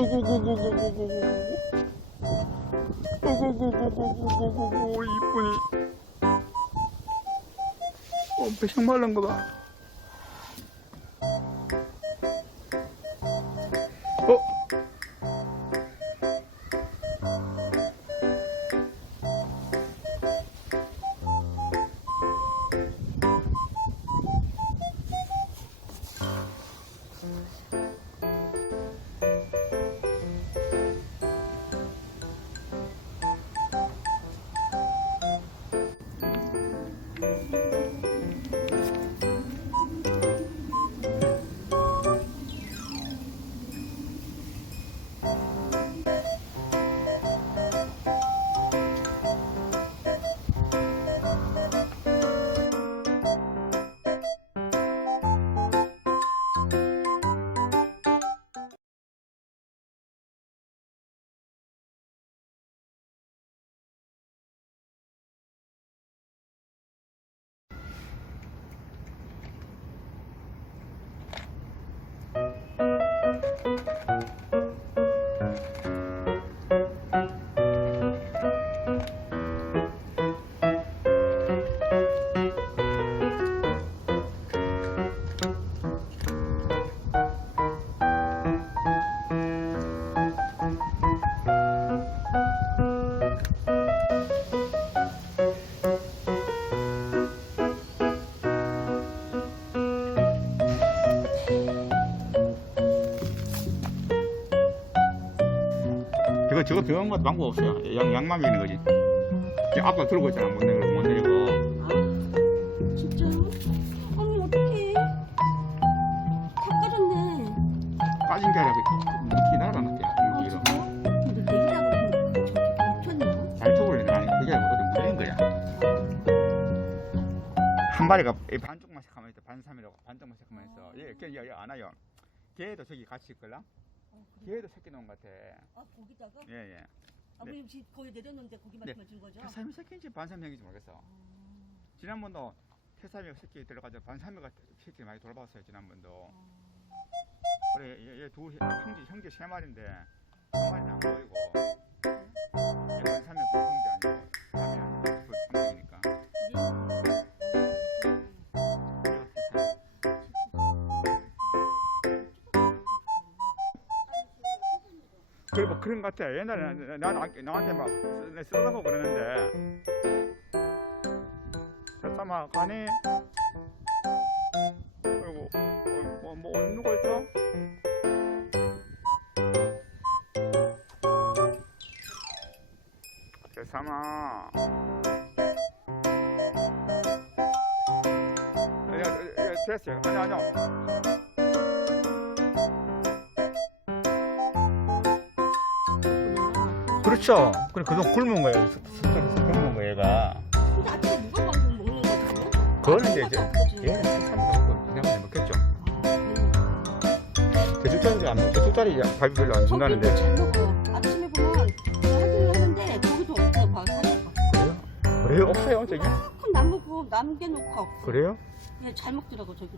오구구구구구구구구구. 오구구구구구구구구 이쁜이. 어, 배상 말란 거 봐. 어? 이거 저거 병원 것도 방법 없어요. 양, 양맘이 있는 거지. 아빠 들고 있잖아. 못 내리고, 못 내리고. 아, 진짜요? 어머, 어떡해. 다 까졌네. 빠진 게 아니라 그 기나라 났대. 아. 진짜? 근데 내리다가 저기 멈췄네요. 잘 쳐버리네. 아니, 그게 어디 물린 거야. 한 마리가 이 반쪽만 색하면 있어. 반삼이라고. 반쪽만 색하면 있어. 얘, 걔, 얘, 안 와요. 걔도 저기 같이 있걸 라? 걔도 새끼 놓은 것 같아. 아, 거기다가? 예, 예. 아버님 집 거기 내렸는데 거기만 네. 네. 준 거죠? 태삼이 새끼인지 반삼형인지 모르겠어. 지난번도 태삼이가 새끼 들어가서 반삼이가 새끼 많이 돌아봤어요. 지난번도. 그래 얘두 형제 형제 세 마리인데 한 마리는 안 보이고 뭐 그런 것 같아. 옛날에 난, 난 아- 나한테 막 쓰- 쓰다고 그러는데 잠깐만 가니? 그리고 뭐, 뭐 어느 거 있어? 야, 됐어요. 아니 아니야. 그렇죠. 그래 그동 굶은 거예요. 습속에서 굶은 거 얘가. 근데 아침에 누가 방금 먹는 거죠? 그거는 이제 먹어줘요. 얘는 세삼이가 먹고 그냥 먹겠죠. 대죽짜리 안 먹. 대죽짜리 밥이 별로 안 준다는데. 거기도 잘 먹어요. 아침에 보면 하기는 하는데 거기도 없어요. 봐, 사니까. 그래요? 그래요? 없어요 저기? 큰 나무고 남겨놓고 그래요? 예, 잘 먹더라고 저기.